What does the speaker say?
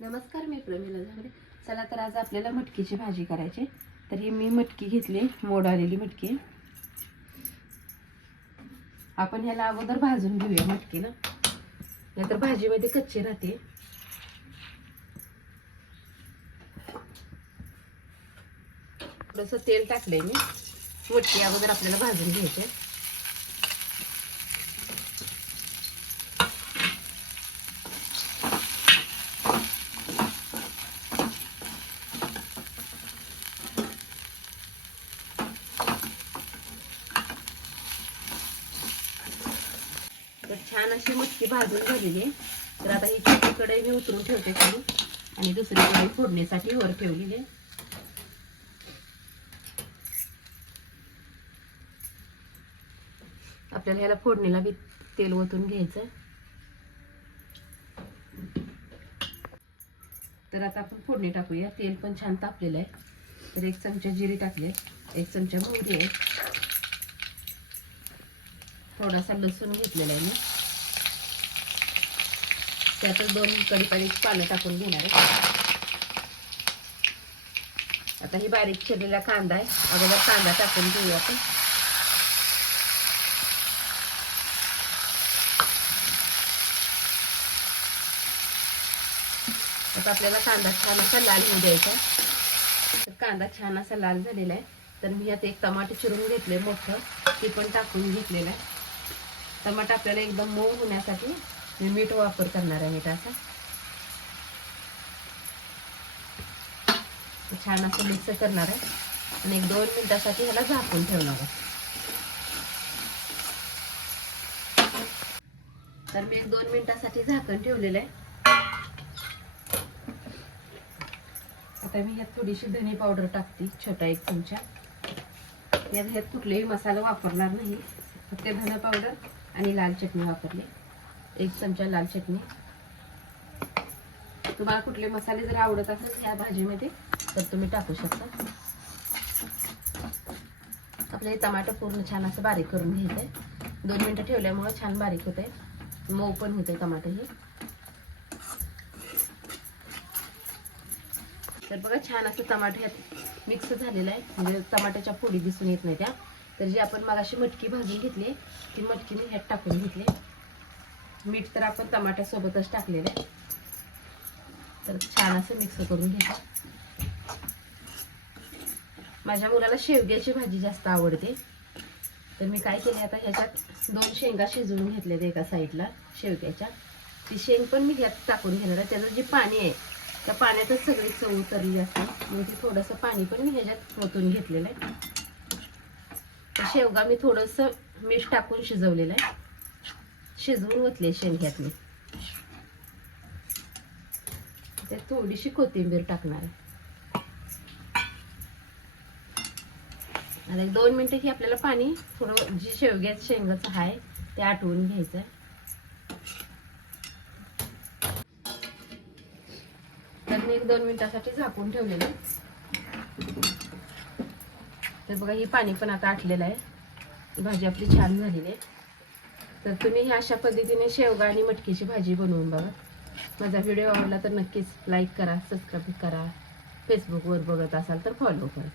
नमस्कार मी प्रमिला झांगरे चला तर आज आपल्याला मटकीची भाजी करायची तर ही मी मटकी घेतली मोड आलेली मटकी आपण ह्याला अगोदर भाजून घेऊया मटकीला. नाहीतर भाजीमध्ये कच्ची राहते. थोडंसं तेल टाकलंय मी. मटकी अगोदर आपल्याला भाजून घ्यायचे तर छान अशी मटकी भाजून झालेली आहे. तर आता ही छोटी कढई मी उतरून ठेवते खाली. आणि दुसरी कढई फोडणीसाठी वर ठेवलेली आहे. आपल्याला ह्याला फोडणीला बी तेल ओतून घ्यायचं तर आता आपण फोडणी टाकूया. तेल पण छान तापलेलं आहे. तर एक चमचा जिरी टाकली एक चमचा मोहरी आहे. थोडासा लसूण घेतलेला आहे मी. त्यातच दोन कढीपाडीची पानं टाकून घेणार आहे. आता हे बारीक चिरलेला कांदा आहे. अगोदर कांदा टाकून घेऊया आपण. आता आपल्याला कांदा छान असा लाल होऊ द्यायचा तर कांदा छान असा लाल झालेला आहे. तर मी यात एक टमाटे चिरून घेतले मोठं. ते पण टाकून घेतलेलं आहे. टमाटा आपल्याला एकदम मऊ होण्यासाठी मी मीठ वापर करणार आहे मिठाचा छान असं मिक्स करणार आहे. आणि एक दोन मिनिटासाठी ह्याला झाकून ठेवणार आहे. तर मी एक दोन मिनिटासाठी झाकण ठेवलेलं आहे. आता मी ह्यात थोडीशी धने पावडर टाकते छोटा एक चमचा. यात ह्यात कुठलेही मसाला वापरणार नाही. फक्त धने पावडर आणि लाल चटणी वापरली. एक चमचा लाल चटणी. तुम्हाला कुठले मसाले जर आवडत असेल ह्या भाजीमध्ये तर तुम्ही टाकू शकता. आपलं हे टमाटर पूर्ण छान असं बारीक करून घ्यायचंय. दोन मिनटं ठेवल्यामुळे छान बारीक होते मऊ पण होते टमाटे हे. तर बघा छान असं टमाटे ह्यात मिक्स झालेलं आहे. म्हणजे टमाट्याच्या फोडी दिसून येत नाही त्या. तर जी आपण मगाशी मटकी भाजून घेतली ती मटकी मी ह्यात टाकून घेतली मीठ तर आपण टमाट्यासोबतच टाकलेलं आहे. तर छान असं मिक्स करून घ्यायचं. माझ्या मुलाला शेवग्याची भाजी जास्त आवडते. तर मी काय केले आता ह्याच्यात दोन शेंगा शिजवून घेतलेत एका साईडला शेवग्याच्या. ती शेंग पण मी ह्यात टाकून घेणार आहे. त्याचं जे पाणी आहे त्या पाण्यातच सगळी चव उतरली असते. म्हणजे थोडंसं पाणी पण मी ह्याच्यात ओतून घेतलेलं आहे. शेवगा मी थोडंसं मीठ टाकून शिजवलेलं आहे. शिजवून ओतले शेंग्यात त्यात थोडीशी कोथिंबीर टाकणार आता आणि एक दोन मिनिटं की आपल्याला पाणी थोडं जी शेवग्यात शेंगाचं आहे ते आटवून घ्यायचं आहे. तर मी एक दोन मिनिटासाठी झाकून ठेवलेलं तर बघा ही पाणी पण आता आटलेलं आहे. भाजी आपली छान झालेली आहे. तर तुम्ही ही अशा पद्धतीने शेवगा आणि मटकीची भाजी बनवून बघा. माझा व्हिडिओ आवडला तर नक्कीच लाईक करा सबस्क्राईब करा. फेसबुकवर बघत असाल तर फॉलो करा.